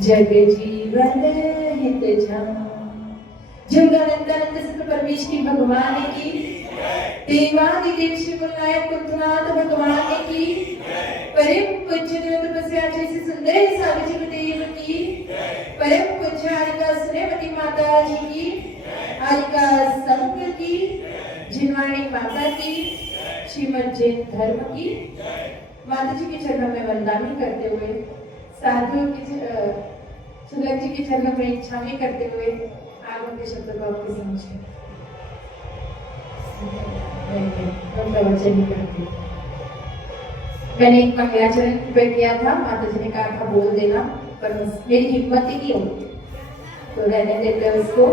जग जीवन हित जुगानंदानंद सत परमेश्वरी भगवान की देवादिदेव श्री गुरुनायक कुंतनाथ भगवान की परम पूज्य तपस्या जैसे सुंदर सावित्री देव की परम पूज्य आरिका सुरेवती माता जी की आरिका संघ की जिनवाणी माता की श्रीमद जैन धर्म की माता जी के चरणों में वंदना करते हुए साधुओं की सुलभ जी के चरणों में इच्छा में करते हुए आगम के शब्द को आपके समझ प्रवचन करती। मैंने एक मंगलाचरण पे किया था, माता जी ने कहा था बोल देना, पर मेरी हिम्मत ही नहीं होती, तो रहने देते उसको।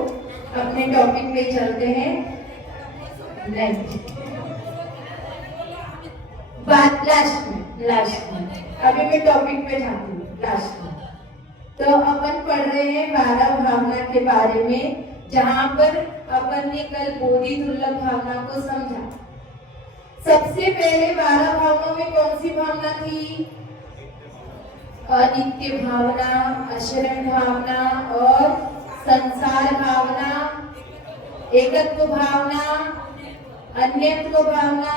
अपने टॉपिक पे चलते हैं। नहीं, बात लास्ट में अभी मैं टॉपिक पे जाती हूँ लास्ट में। तो अपन पढ़ रहे हैं 12 भावना के बारे में, जहां पर अपन ने कल बोधि दुर्लभ भावना को समझा। सबसे पहले 12 भावनाओं में कौन सी भावना थी? अनित्य भावना, अशरण भावना और संसार भावना, एकत्व भावना, अन्यत्व भावना,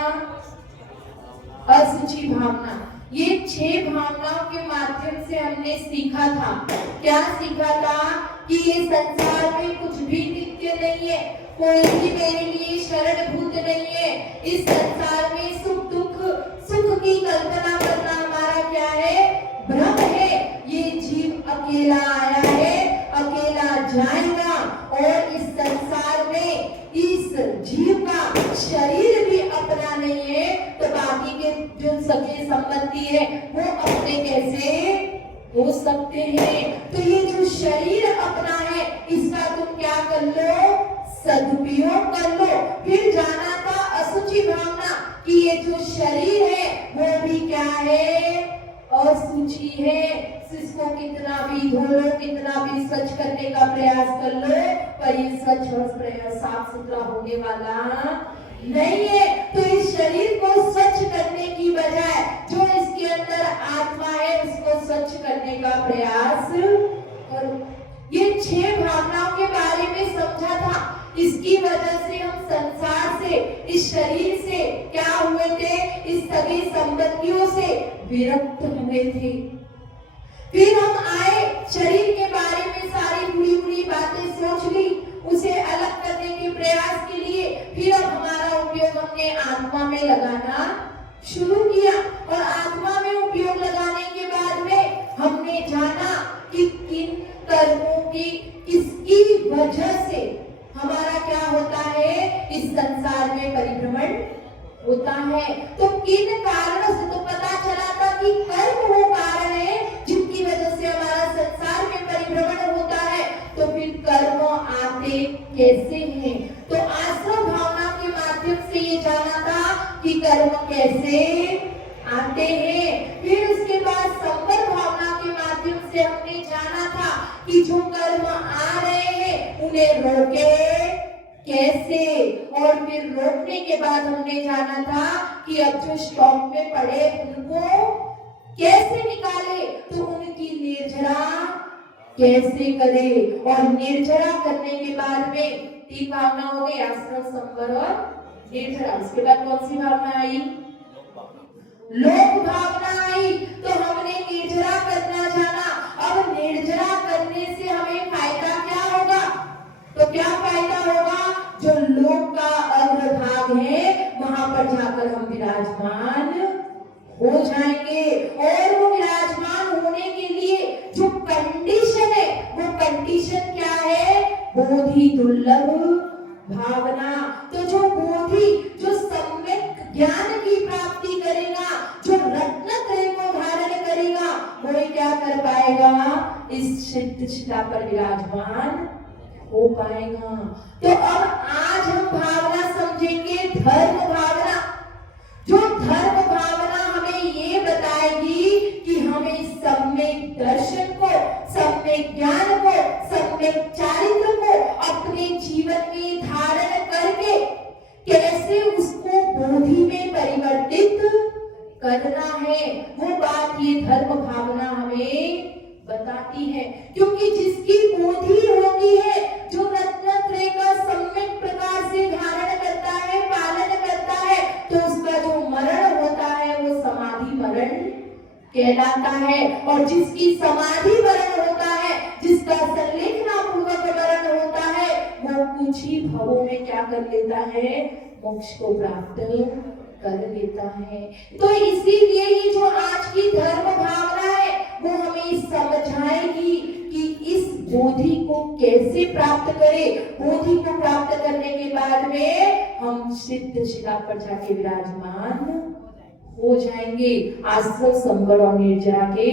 असुचि भावना। ये 6 भावनाओं के माध्यम से हमने सीखा था। क्या सीखा था? कि ये संसार में कुछ भी नित्य नहीं है, कोई भी मेरे लिए शरणभूत नहीं है। इस संसार में सुख की कल्पना करना हमारा क्या है? भ्रम है। ये जीव अकेला आया है, अकेला जाएगा, और इस संसार में इस जीव का शरीर भी अपना नहीं है, तो बाकी के जो सगे संबंधी है वो अपने कैसे हो सकते हैं? तो ये जो शरीर अपना है, इसका तुम क्या कर लो? सदुपयोग कर लो। फिर जाना था असुचि भावना, कि ये जो शरीर है वो भी क्या है? असुचि है। इसको कितना भी धो लो, कितना भी स्वच्छ करने का प्रयास कर लो, पर ये स्वच्छ और साफ सुथरा होने वाला नहीं है। तो इस शरीर को स्वच्छ करने की बजाय जो इसके अंदर आत्मा है उसको स्वच्छ करने का प्रयास करो। ये 6 भावनाओं के बारे में समझा था। इसकी वजह से हम संसार से, इस शरीर से क्या हुए थे? इस सभी संबंधियों से विरक्त हुए थे। फिर हम आए, शरीर के बारे में सारी बुरी बातें सोच ली, उसे अलग करने के प्रयास के लिए। फिर अब हमारा उपयोग हमने आत्मा में लगाना शुरू किया, और आत्मा में उपयोग लगाने के बाद में हमने जाना कि किन कर्मों की, किसकी वजह से हमारा क्या होता है? इस संसार में परिभ्रमण होता है। तो किन कारणों से? तो पता चला था कि कर्म वो कारण है जिनकी वजह से हमारा संसार में परिभ्रमण होता है। तो फिर कर्म आते कैसे हैं? तो आश्रम भावना के माध्यम से ये जाना था कि कर्म कैसे आते हैं। फिर उसके बाद संपर भावना के माध्यम से हमने जाना था कि जो कर्म आ रहे हैं उन्हें रोके कैसे, और फिर रोकने के बाद हमने जाना था कि अब जो स्टॉक में पड़े उनको कैसे निकाले, तो उनकी निर्जरा कैसे करे। और निर्जरा करने के बाद में 3 भावना हो गई, आश्रम, संवर और निर्जरा। उसके बाद कौन सी भावना आई? लोक भावना आई। तो हमने निर्जरा करना जाना। अब निर्जरा करने से हमें फायदा क्या होगा? तो क्या फायदा होगा? जो लोक का अग्रभाग है वहां पर जाकर हम विराजमान हो जाएंगे। और वो विराजमान होने के लिए जो कंडीशन है, वो कंडीशन क्या है? बोधि दुर्लभ भावना। तो जो बोधि, जो सम्यक ज्ञान की प्राप्ति करेगा, जो रत्नत्रय को धारण करेगा, वो क्या कर पाएगा? इस सिद्ध शिला पर विराजमान हो पाएगा। तो अब आज हम भावना समझेंगे धर्म भावना। जो धर्म भावना हमें ये बताएगी कि हमें सम्यक दर्शन को, सम्यक ज्ञान को, सम्यक चारित्र को अपने जीवन में धारण करके कैसे उसको बोधि में परिवर्तित करना है। वो बात ये धर्म भावना हमें बताती है। क्योंकि जिसकी बोधि होती है, जो रत्नत्रय का सम्यक प्रकार से धारण करता है, पालन करता है, तो उसका जो मरण होता है वो समाधि मरण कहलाता है। और जिसकी समाधि मरण होता है, जिसका संलेखना पूर्वक मरण होता है, वो कुछ ही भवों में क्या कर लेता है, मोक्ष को प्राप्त कर लेता है। तो इसीलिए ये जो आज की धर्म भावना है वो हमें समझाएगी कि इस बोधि को कैसे प्राप्त करें। बोधि को प्राप्त करने के बाद में हम सिद्ध शिला पर जाके विराजमान हो जाएंगे, आश्रम संवर और निर्जरा के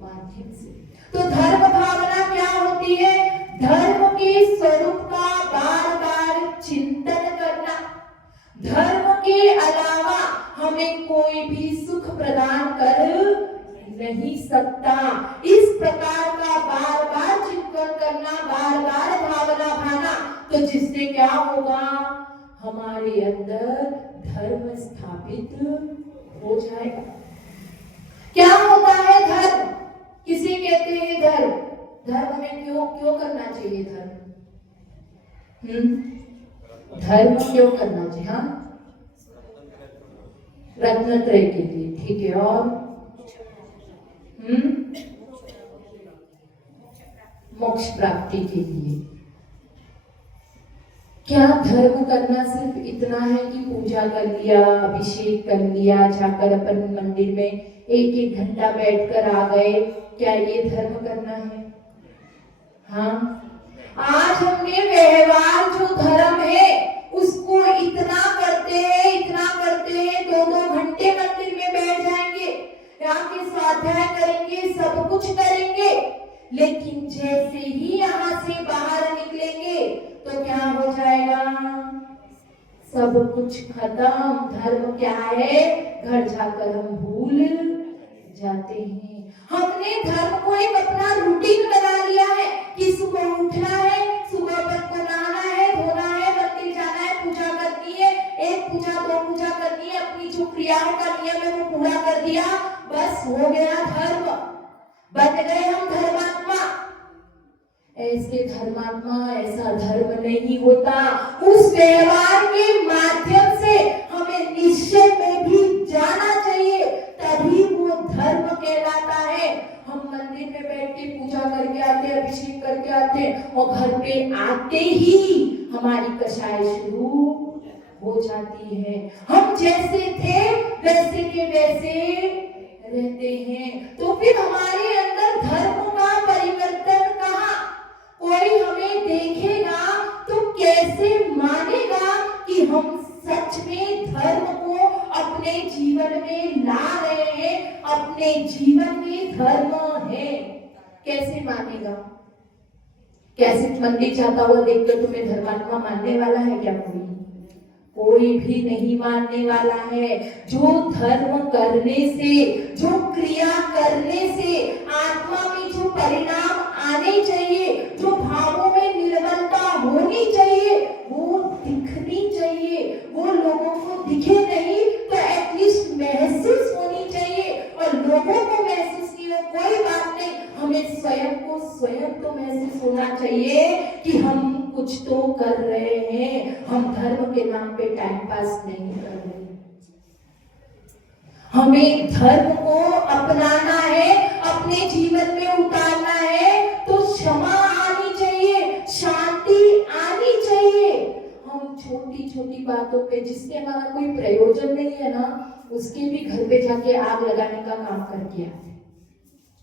माध्यम से। तो धर्म भावना क्या होती है? धर्म के स्वरूप का बार बार चिंतन करना। धर्म के अलावा हमें कोई भी सुख प्रदान कर नहीं सकता। इस प्रकार का बार बार चिंतन करना, बार बार भावना भाना, तो जिससे क्या होगा, हमारे अंदर धर्म स्थापित हो जाएगा। क्या होता है धर्म? किसे कहते हैं धर्म? धर्म में क्यों करना चाहिए धर्म? धर्म क्यों करना चाहिए? हाँ, रत्नत्रय के लिए, ठीक है। और मोक्ष प्राप्ति के लिए। क्या धर्म करना सिर्फ इतना है कि पूजा कर लिया, अभिषेक कर लिया, जाकर अपन मंदिर में एक एक घंटा बैठकर आ गए, क्या ये धर्म करना है? हाँ, आज हमने व्यवहार जो धर्म है उसको इतना करते हैं, 2-2 घंटे मंदिर में बैठ जाएंगे, यहाँ के स्वाध्याय करेंगे, सब कुछ करेंगे, लेकिन जैसे ही यहाँ से बाहर निकलेंगे तो क्या हो जाएगा? सब कुछ खत्म। धर्म क्या है? घर जाकर हम भूल जाते हैं। हमने धर्म को एक अपना रूटीन बना लिया है कि सुबह उठना है, सुबह अपन को नहाना है, धोना है, मंदिर जाना है, पूजा करनी है, 1 पूजा 2 पूजा करनी है, अपनी जो क्रियाओं का नियम है वो पूरा कर दिया, बस हो गया धर्म, बन गए हम धर्मात्मा। ऐसे धर्मात्मा, ऐसा धर्म नहीं होता। उस व्यवहार के माध्यम से हमें निश्चय में भी जाना चाहिए, तभी वो धर्म कहलाता है। हम मंदिर में बैठ के पूजा करके आते, अभिषेक करके आते, और घर पे आते ही हमारी कषाय शुरू हो जाती है। हम जैसे थे वैसे के वैसे रहते हैं। तो फिर हमारे अंदर धर्म का परिवर्तन कहाँ? कोई हमें देखेगा तो कैसे मानेगा कि हम सच में धर्म को अपने जीवन में ला रहे हैं, अपने जीवन में धर्म है? कैसे मानेगा? कैसे मंदिर जाता हुआ देखकर तुम्हें धर्मात्मा मानने वाला है क्या? कोई भी नहीं मानने वाला है। जो धर्म करने से, जो क्रिया करने से आत्मा में जो परिणाम आने चाहिए, जो भावों में निर्मलता होनी चाहिए, वो दिखनी चाहिए। वो लोगों को दिखे नहीं तो एटलीस्ट महसूस होनी चाहिए। और लोगों को महसूस नहीं हो कोई बात नहीं, हमें स्वयं को स्वयं तो महसूस होना चाहिए कि हम कुछ तो कर रहे हैं, हम धर्म के नाम पे टाइम पास नहीं कर रहे। हमें धर्म को अपनाना है, अपने जीवन में उतारना है, तो क्षमा आनी चाहिए, शांति आनी चाहिए। हम छोटी छोटी बातों पे, जिससे हमारा कोई प्रयोजन नहीं है ना, उसके भी घर पे जाके आग लगाने का काम करके आते।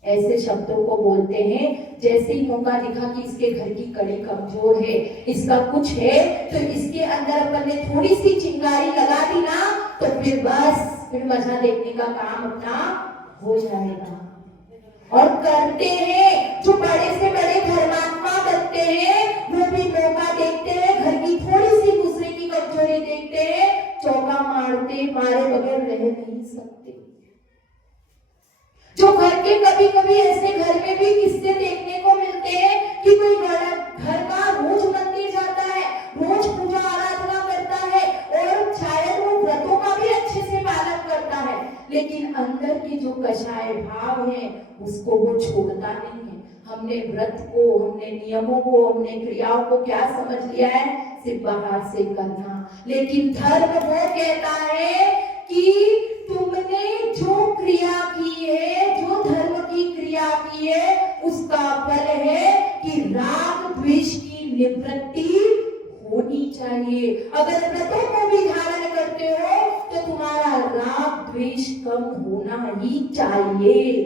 ऐसे शब्दों को बोलते हैं, जैसे ही मौका दिखा कि इसके घर की कड़ी कमजोर है, इसका कुछ है, तो इसके अंदर अपन ने थोड़ी सी चिंगारी लगा दी ना, तो फिर बस फिर मजा देखने का काम अपना हो जाएगा। और करते हैं, जो बड़े से बड़े धर्मात्मा बनते हैं, वो भी मौका देखते हैं, घर की थोड़ी सी दूसरे की कमजोरी देखते हैं, चौका मारे बगैर रह नहीं सकते। जो घर के कभी कभी ऐसे घर में भी किस्से देखने को मिलते हैं कि कोई घर का रोज मंदिर जाता है, रोज पूजा आराधना करता है, और शायद वो व्रतों का भी अच्छे से पालन करता है, लेकिन अंदर की जो कषाय भाव है उसको वो छोड़ता नहीं है। हमने व्रत को, हमने नियमों को, हमने क्रियाओं को क्या समझ लिया है? सिर्फ बाहर से करना। लेकिन धर्म वो कहता है कि तुमने जो क्रिया की है, जो धर्म की क्रिया की है, उसका फल है कि राग द्वेष की निवृत्ति होनी चाहिए। अगर व्रतों को भी धारण करते हो तो तुम्हारा राग द्वेष कम होना ही चाहिए,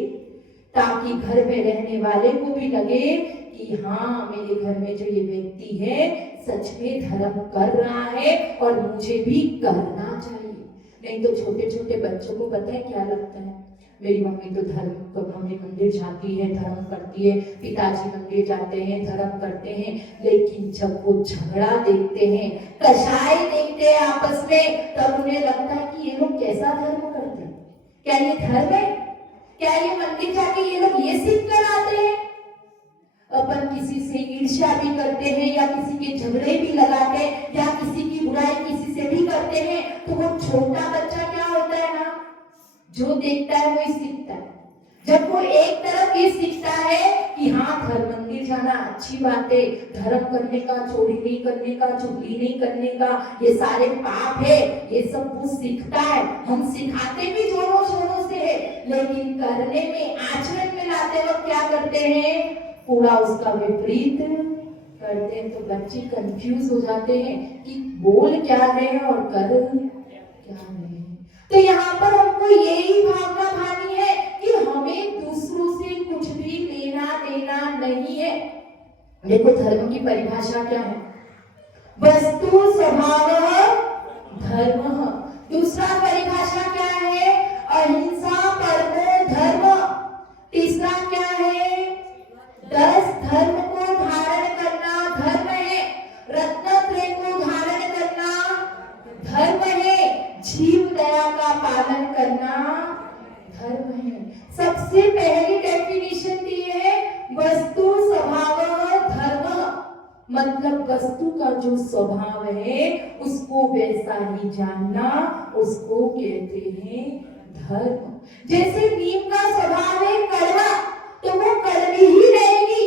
ताकि घर में रहने वाले को भी लगे कि हाँ, मेरे घर में जो ये व्यक्ति है सच में धर्म कर रहा है और मुझे भी करना चाहिए। नहीं तो छोटे छोटे बच्चों को पता है क्या लगता है? मेरी मम्मी तो मम्मी मंदिर जाती है, धर्म करती है, पिताजी मंदिर जाते हैं, धर्म करते हैं, लेकिन जब वो झगड़ा देखते हैं, कषाय देखते हैं आपस में, तब उन्हें लगता है कि ये लोग कैसा धर्म करते हैं? क्या ये धर्म है? क्या ये मंदिर जाके ये लोग ये सीख कर आते हैं? अपन किसी से ईर्ष्या भी करते हैं या किसी के झगड़े भी लगाते हैं या किसी की बुराई किसी से भी करते हैं, तो वो छोटा बच्चा क्या होता है ना, जो देखता है वही सीखता है। जब वो एक तरफ ये सीखता है कि हाँ, धर्म मंदिर जाना अच्छी बात है, धर्म करने का, चोरी नहीं करने का, चुगली नहीं करने का, ये सारे पाप है, ये सब वो सीखता है। हम सिखाते भी जोरों शोरों से है, लेकिन करने में, आचरण में लाते वक्त क्या करते हैं? पूरा उसका विपरीत करते हैं। तो बच्चे कंफ्यूज हो जाते हैं कि बोल क्या रहे हैं और कर क्या रहे हैं। तो यहाँ पर हमको यही भावना भानी है कि हमें दूसरों से कुछ भी लेना देना नहीं है। देखो, धर्म की परिभाषा क्या है? वस्तु स्वभाव धर्म। दूसरा परिभाषा क्या है? अहिंसा परमो धर्म। तीसरा क्या है? 10 धर्म को धारण करना धर्म है। रत्नत्रय को धारण करना धर्म है। जीव दया का पालन करना धर्म है। सबसे पहली डेफिनेशन दी है वस्तु स्वभाव धर्म, मतलब वस्तु का जो स्वभाव है उसको वैसा ही जानना, उसको कहते हैं धर्म। जैसे नीम का स्वभाव है कड़वा, तो वो कड़वी ही रहेगी।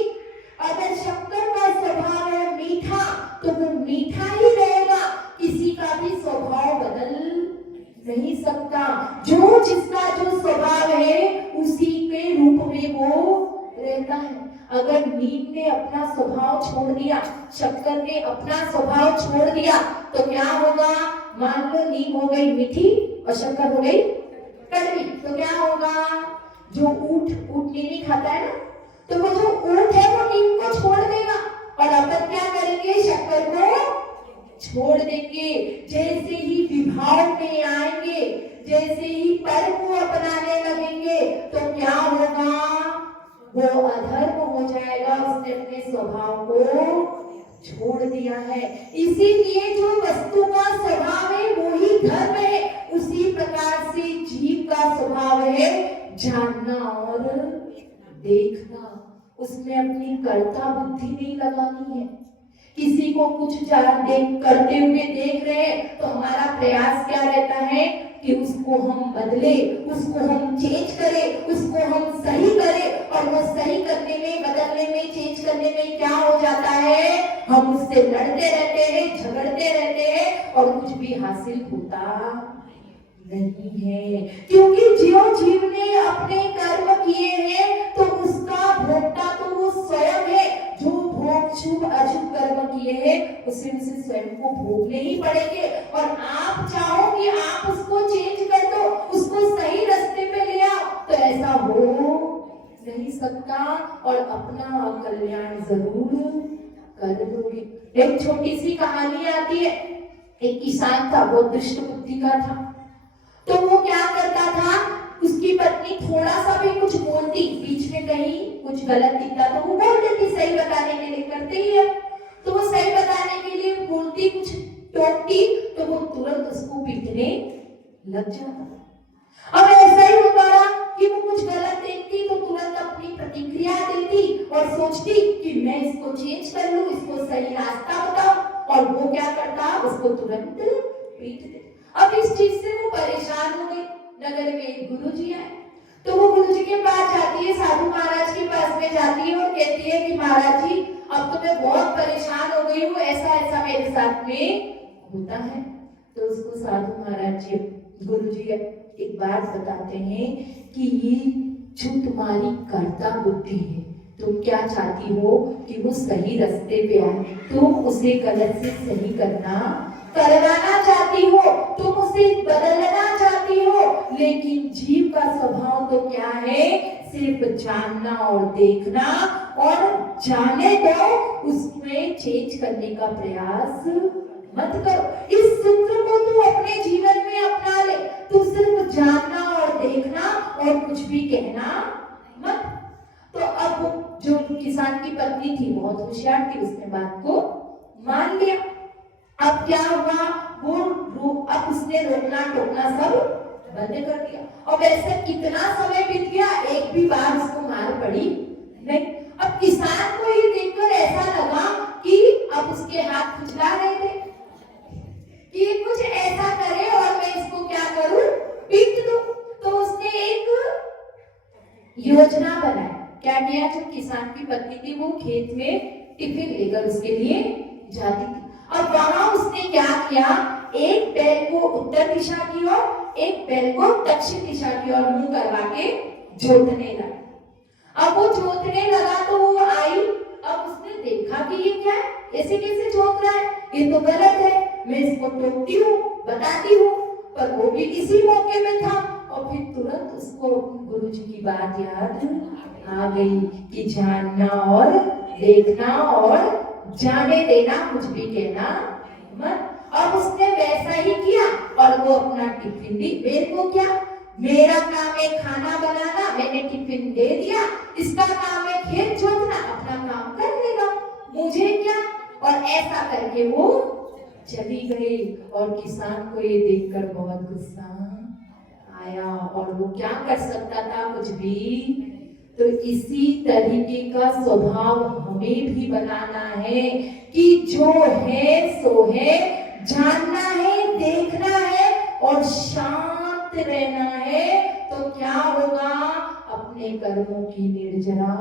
अगर शक्कर का स्वभाव है मीठा, तो वो मीठा ही रहेगा। किसी का भी स्वभाव बदल नहीं सकता। जो जिसका जो स्वभाव है उसी के रूप में वो रहता है। अगर नीम ने अपना स्वभाव छोड़ दिया, शक्कर ने अपना स्वभाव छोड़ दिया, तो क्या होगा? मान लो नीम हो गई मीठी और शक्कर हो गई कड़वी, तो क्या होगा? जो ऊंट नीम खाता है ना, तो वो जो ऊंट है वो नीम को छोड़ देगा और अपन क्या करेंगे? शक्कर को छोड़ देंगे। जैसे ही विभाव में आएंगे, जैसे ही पर को अपनाने लगेंगे, तो क्या होगा? वो अधर्म हो जाएगा। उसने अपने स्वभाव को छोड़ दिया है। इसीलिए जो वस्तु का स्वभाव है वो ही धर्म है। उसी प्रकार से जीव का स्वभाव है जानना और देखना। उसमें अपनी कर्ता बुद्धि नहीं लगानी है। किसी को कुछ करते हुए देख रहे हैं तो हमारा प्रयास क्या रहता है कि उसको हम बदले, उसको हम चेंज करें, उसको हम सही करें। और वो सही करने में, बदलने में, चेंज करने में क्या हो जाता है? हम उससे लड़ते रहते हैं, झगड़ते रहते हैं और कुछ भी हासिल होता नहीं है। क्योंकि जो जीव ने अपने कर्म किए हैं तो उसका भोक्ता तो वो स्वयं है। जो भोग शुभ अशुभ कर्म किए हैं उसे स्वयं को भोगने ही पड़ेंगे। और आप चाहो कि आप उसको चेंज कर दो, उसको सही रास्ते पे ले आओ, तो ऐसा हो नहीं सकता और अपना कल्याण जरूर कर दोगे। एक छोटी सी कहानी आती है। एक किसान था, वो दुष्ट बुद्धि का था। तो वो क्या करता था? उसकी पत्नी थोड़ा सा भी कुछ बोलती, बीच में कहीं कुछ गलत दिखता तो वो बोल देती, सही बताने के लिए करते ही है। तो वो सही बताने के लिए बोलती, कुछ टोकती, तो वो तुरंत उसको पीटने लग जाता। अब ऐसा ही होता रहा कि वो कुछ गलत देखती तो तुरंत अपनी प्रतिक्रिया देती और सोचती कि मैं इसको चेंज कर लूं, इसको सही रास्ता बताऊं, और वो क्या करता? उसको तुरंत पीट देता। अब इस चीज से वो परेशान हो गई। नगर में एक गुरुजी आए, तो वो गुरु जी के पास जाती है, साधु महाराज के पास में जाती है और कहती है कि महाराज जी अब तो मैं बहुत परेशान हो गई हूँ, ऐसा ऐसा मेरे साथ में होता है। तो उसको साधु महाराज जी गुरु जी एक बात बताते हैं कि ये जो तुम्हारी कर्ता बुद्धि है, तुम क्या चाहती हो कि वो सही रास्ते पे आए, तुम उसे गलत से सही करवाना चाहती हो, तुम उसे बदलना चाहती हो, लेकिन जीव का स्वभाव तो क्या है, सिर्फ जानना और देखना, और जाने दो, उसमें चेंज करने का प्रयास मत करो। इस सूत्र को तू अपने जीवन में अपना ले, तू सिर्फ जानना और देखना और कुछ भी कहना मत। तो अब जो किसान की पत्नी थी बहुत होशियार थी, उसने बात को मान लिया। अब क्या हुआ, अब उसने रोकना टोकना सब बंद कर दिया। अब ऐसे कितना समय बीत गया, एक भी बार उसको मार पड़ी नहीं। अब किसान को ये देखकर ऐसा लगा कि अब उसके हाथ खुजला रहे थे कि कुछ ऐसा करे और मैं इसको क्या करूं, पीट दूं। तो उसने एक योजना बनाई। क्या किया, जो किसान की पत्नी थी वो खेत में टिफिन लेकर उसके लिए जाती थी। अब वहां उसने क्या किया, एक बैल को उत्तर दिशा की ओर, एक बैल को दक्षिण दिशा की ओर मुंह करवा के जोतने लगा। अब वो जोतने लगा तो वो आई। अब उसने देखा कि ये क्या है, ऐसे कैसे जोत रहा है, ये तो गलत है, मैं इसको टोकती हूँ, बताती हूँ। पर वो भी इसी मौके में था और फिर तुरंत उसको गुरु जी की बात याद आ गई कि जानना और देखना और जाने देना, कुछ भी कहना मत। अब उसने वैसा ही किया और वो अपना टिफिन दी। मेरे को क्या, मेरा काम है खाना बनाना, मैंने टिफिन दे दिया, इसका काम है खेत जोतना, अपना काम कर लेगा, मुझे क्या। और ऐसा करके वो चली गई और किसान को ये देखकर बहुत गुस्सा आया और वो क्या कर सकता था, कुछ भी। तो इसी तरीके का स्वभाव हमें भी बनाना है कि जो है सो है, जानना है, देखना है और शांत रहना है। तो क्या होगा, अपने कर्मों की निर्जरा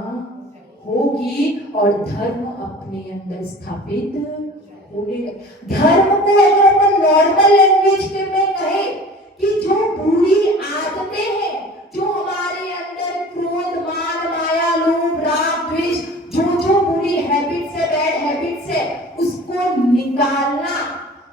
होगी और धर्म अपने अंदर स्थापित होने। धर्म को अगर अपन नॉर्मल लैंग्वेज में कहे कि जो बुरी आदतें हैं, जो हमारे अंदर क्रोध, मान, माया, लोभ, राग, द्वेष, जो बुरी हैबिट्स है, बैड हैबिट्स है, उसको निकालना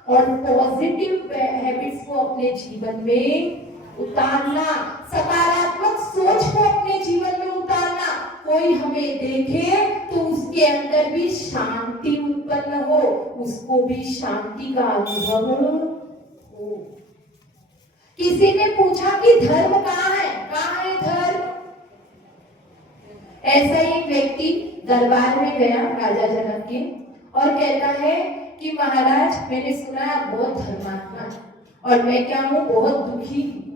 और पॉजिटिव हैबिट्स को अपने जीवन में उतारना, सकारात्मक सोच को अपने जीवन में उतारना। कोई हमें देखे तो उसके अंदर भी शांति उत्पन्न हो, उसको भी शांति का अनुभव हो। किसी ने पूछा कि धर्म कहाँ है, कहाँ है धर्म। ऐसा ही एक व्यक्ति दरबार में गया राजा जनक के और कहता है कि महाराज मैंने सुना आप बहुत धर्मात्मा और मैं क्या हूँ, बहुत दुखी हूँ।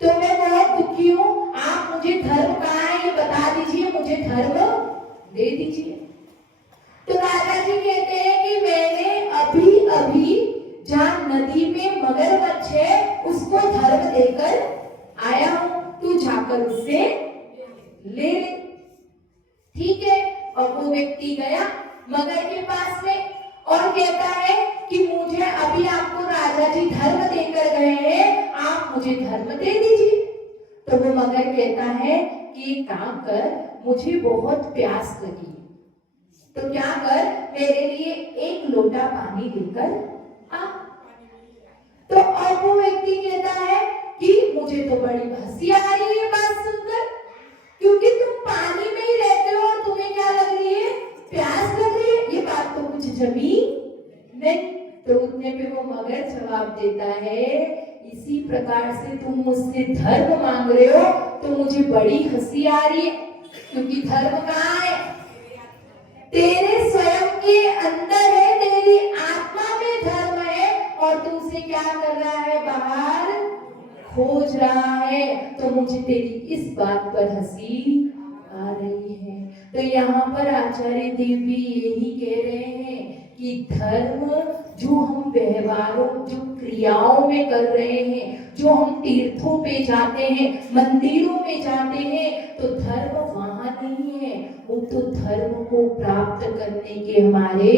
तो मैं बहुत दुखी हूँ, आप मुझे धर्म कहाँ है ये बता दीजिए, मुझे धर्म दे दीजिए। तो राजा जी कहते हैं कि मैंने अभी अभी जहाँ नदी में मगरमच्छ है उसको धर्म देकर आया हूँ, तू जाकर उससे ले ले। ठीक है। और वो व्यक्ति गया मगर के पास में और कहता है कि मुझे अभी आपको राजा जी धर्म देकर गए हैं, आप मुझे धर्म दे दीजिए। तो वो मगर कहता है कि एक काम कर, मुझे बहुत प्यास लगी, तो क्या कर, मेरे लिए एक लोटा पानी लेकर आ। तो अब वो व्यक्ति कहता है कि मुझे तो बड़ी हंसी आ रही है बात सुनकर, क्योंकि तुम पानी में ही रहते हो और तुम्हें क्या लग रही है, प्यास लग रही है, ये बात तो कुछ जमी नहीं। तो उतने पे वो मगर जवाब देता है, इसी प्रकार से तुम मुझसे धर्म मांग रहे हो तो मुझे बड़ी हंसी आ रही है, क्योंकि धर्म कहाँ है, तेरे स्वयं के अंदर है, तेरी आत्मा में धर्म है और तू उसे क्या कर रहा है, बाहर खोज रहा है। तो मुझे तेरी इस बात पर हंसी आ रही है। तो यहाँ पर आचार्य देव भी यही कह रहे हैं कि धर्म जो हम व्यवहारों, जो क्रियाओं में कर रहे हैं, जो हम तीर्थों पे जाते हैं, मंदिरों में जाते हैं, तो धर्म वहां नहीं है, वो तो धर्म को प्राप्त करने के हमारे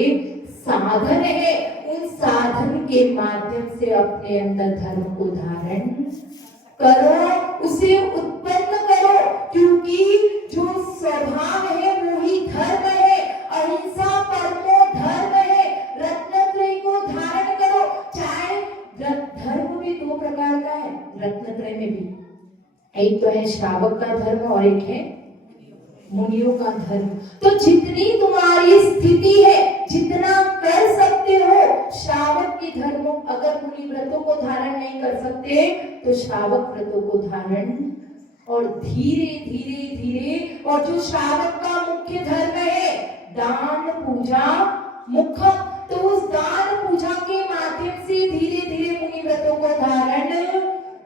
साधन है। उन साधन के माध्यम से अपने अंदर धर्म को धारण करो, उसे उत्पन्न करो, क्योंकि जो स्वभाव है वो ही धर्म है। अहिंसा परमो धर्म है। रत्नत्रय को धारण करो। चाहे धर्म भी दो प्रकार का है रत्नत्रय में भी, एक तो है श्रावक का धर्म और एक है मुनियों का धर्म। तो जितनी तुम्हारी स्थिति है, जितना कर सकते हो श्रावक के धर्म, अगर मुनि व्रतों को धारण नहीं कर सकते तो श्रावक व्रतों को धारण, और धीरे धीरे धीरे, और जो श्रावक का मुख्य धर्म है दान पूजा मुखम, तो उस दान पूजा के माध्यम से धीरे धीरे मुनि व्रतों को धारण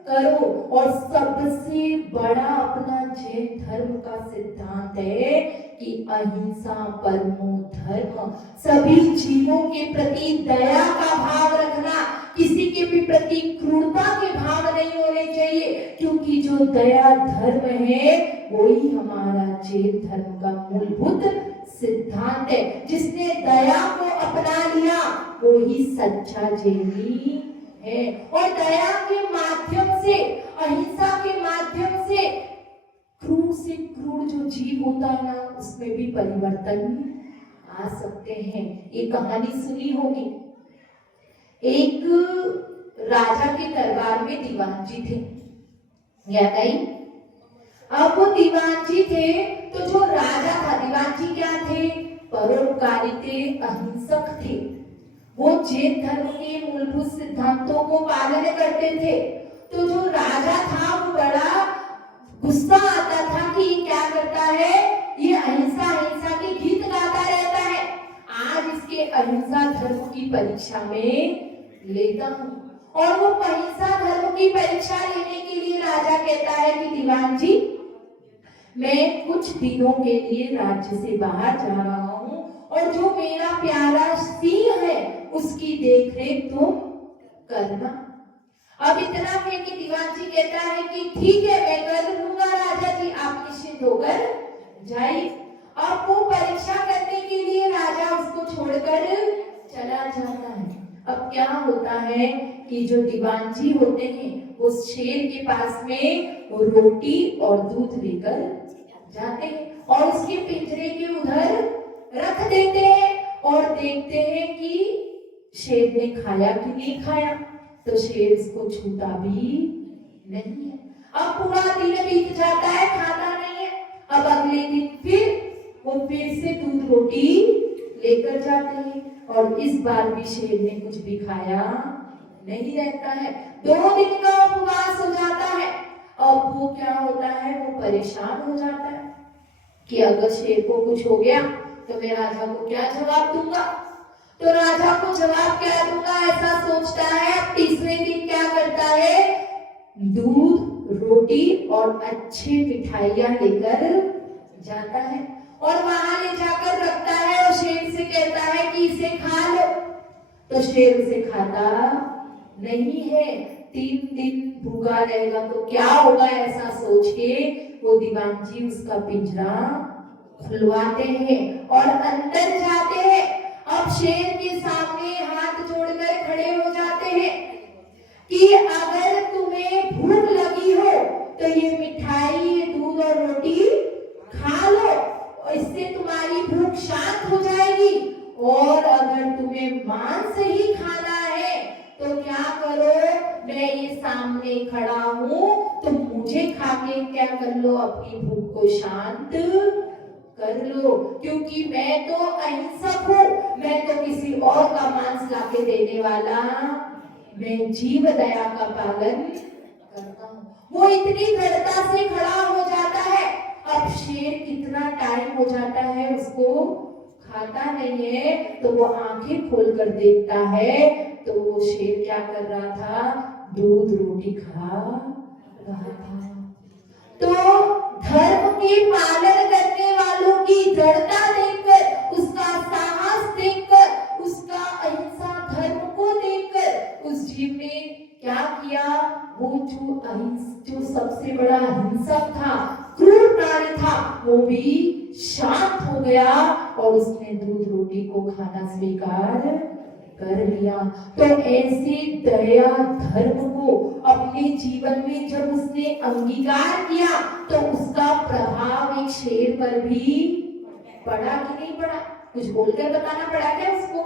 करो। और सबसे बड़ा अपना जैन धर्म का सिद्धांत है कि अहिंसा परमो धर्म। सभी जीवों के प्रति दया का भाव रखना, किसी के भी प्रति क्रूरता के भाव नहीं होने चाहिए, क्योंकि जो दया धर्म है वही हमारा जैन धर्म का मूलभूत सिद्धांत है। जिसने दया को अपना लिया वो ही सच्चा जैनी है। और दया के माध्यम से, अहिंसा के माध्यम से क्रूर से क्रूर जो जीव होता है ना, उसमें भी परिवर्तन आ सकते हैं। ये कहानी सुनी होगी, एक राजा के दरबार में दीवान जी थे, याद आई? अब वो दीवान जी थे, तो जो राजा था, दीवान जी क्या थे? परोपकारी थे, अहिंसक थे। वो जैन धर्म के मूलभूत सिद्धांतों को पालन करते थे। तो जो राजा था वो बड़ा गुस्सा आता था कि ये क्या करता है, ये अहिंसा अहिंसा के गीत गाता रहता है, आज इसके अहिंसा धर्म की परीक्षा में लेता हूँ। और वो अहिंसा धर्म की परीक्षा लेने के लिए राजा कहता है कि दीवान जी, मैं कुछ दिनों के लिए राज्य से बाहर जा रहा हूँ, और जो मेरा प्यारा सिंह है उसकी देखरेख तुम करना। अब इतना कह के दीवान जी कहता है कि ठीक है, मैं कर लूंगा राजा जी, आप निश्चिंत होकर जाइए। अब वो परीक्षा करने के लिए राजा उसको छोड़कर चला जाता है। अब क्या होता है कि जो दीवान जी होते हैं वो शेर के पास में वो रोटी और दूध लेकर जाते हैं और उसके पिंजरे के उधर रख देते हैं, और देखते हैं कि शेर ने खाया कि नहीं खाया। तो शेर इसको छूता भी नहीं है। अब पूरा दिन बीत जाता है, खाता नहीं है। अब अगले दिन फिर वो फिर से दूध रोटी लेकर जाते हैं, और इस बार भी शेर ने कुछ भी खाया नहीं रहता है। 2 दिन का उपवास हो जाता है। अब वो क्या होता है, वो परेशान हो जाता है कि अगर शेर को कुछ हो गया तो मैं राजा को क्या जवाब दूंगा। तो राजा को जवाब क्या दूंगा ऐसा सोचता है। अब तीसरे दिन क्या करता है, दूध रोटी और अच्छे मिठाइयां लेकर जाता है और वहां ले जाकर रखता है, और शेर से कहता है कि इसे खा लो। तो शेर उसे खाता नहीं है। 3 दिन भूखा रहेगा तो क्या होगा, ऐसा सोच के वो दीवान जी उसका पिंजरा खुलवाते हैं और अंदर जाते हैं। अब शेर के सामने हाथ जोड़कर खड़े हो जाते हैं कि अगर तुम्हें भूख लगी हो तो ये मिठाई, दूध और रोटी खा लो, और इससे तुम्हारी भूख शांत हो जाएगी। और अगर तुम्हें मांस ही खाना है तो क्या करो, मैं ये सामने खड़ा हूँ, तुम मुझे खा के क्या कर लो, अपनी भूख को शांत कर लो, क्योंकि मैं तो अहिंसक हूँ, मैं तो किसी और का मांस लाके देने वाला, मैं जीव दया का पालन करता हूँ। वो इतनी दृढ़ता से खड़ा हो जाता है। अब शेर कितना टाइम हो जाता है, उसको खाता नहीं है, तो वो आंखें खोलकर देखता है तो वो शेर क्या कर रहा था, दूध रोटी खा रहा था। तो धर्म के पालन करने वालों की वो भी शांत हो गया और उसने दूध रोटी को खाना स्वीकार कर लिया। तो ऐसे दया धर्म को अपने जीवन में जब उसने अंगीकार किया तो उसका प्रभाव एक शेर पर भी पड़ा कि नहीं पड़ा? कुछ बोलकर बताना पड़ा क्या उसको?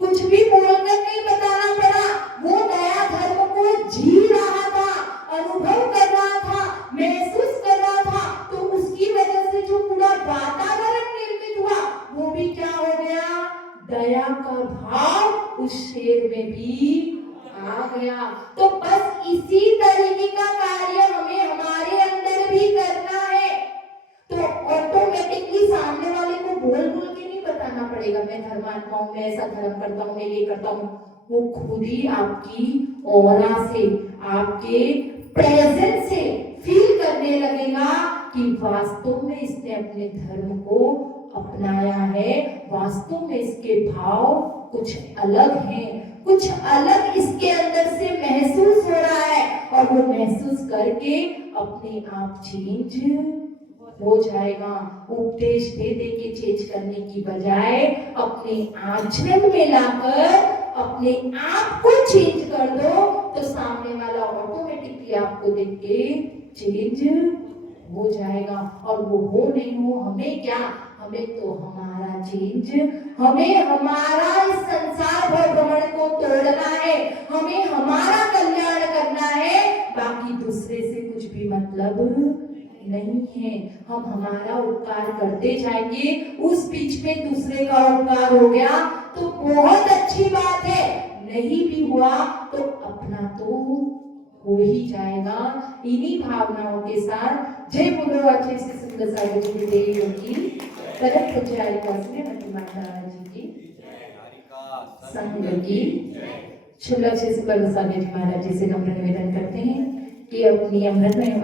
कुछ भी बोलकर नहीं बताना पड़ा। वो दया धर्म को जी रहा था, अनुभव कर रहा था, महसूस कर रहा था। तो उसकी वजह से जो पूरा वातावरण निर्मित हुआ वो भी क्या हो गया? दया का भाव उस शेर में भी आ गया। तो बस इसी तरीके का कार्य हमें हमारे अंदर भी करना है। तो ऑटोमेटिकली सामने वाले को बोल बोल के नहीं बताना पड़ेगा मैं धर्मात्मा हूं, मैं ऐसा धर्म करता हूं, मैं ये करता हूं। वो खुद ही आपकी ऑरा से, आपके प्रेजेंस से फील करने लगेगा कि वास्तव में इसने अपने धर्म को अपनाया है, वास्तव में इसके भाव कुछ अलग हैं, कुछ अलग इसके अंदर से महसूस हो रहा है और वो महसूस करके अपने आप चेंज हो जाएगा। उपदेश दे दे के चेंज करने की बजाय अपने आचरण में लाकर अपने आप को चेंज कर दो तो सामने वाला ऑटोमेटिकली आपको देख के चेंज हो जाएगा। और वो हो नहीं हो, हमें क्या, हमें तो हमारा चेंज, हमें हमारा इस संसार भर भ्रमण को तोड़ना है, हमें हमारा कल्याण करना है, बाकी दूसरे से कुछ भी मतलब नहीं है। हम हमारा उपकार करते जाएंगे, उस बीच में दूसरे का उपकार हो गया तो बहुत अच्छी बात है, नहीं भी हुआ तो अपना तो हो ही जाएगा। इन्हीं भावनाओं के साथ जय बोलो अच्छे से सुंदर सागर जी की देवी होगी तरफ पुजारी वासने मती माता जी की संग की शुभ अच्छे से सागर जी महाराज जी से नम्र निवेदन करते हैं कि अपनी अमृत में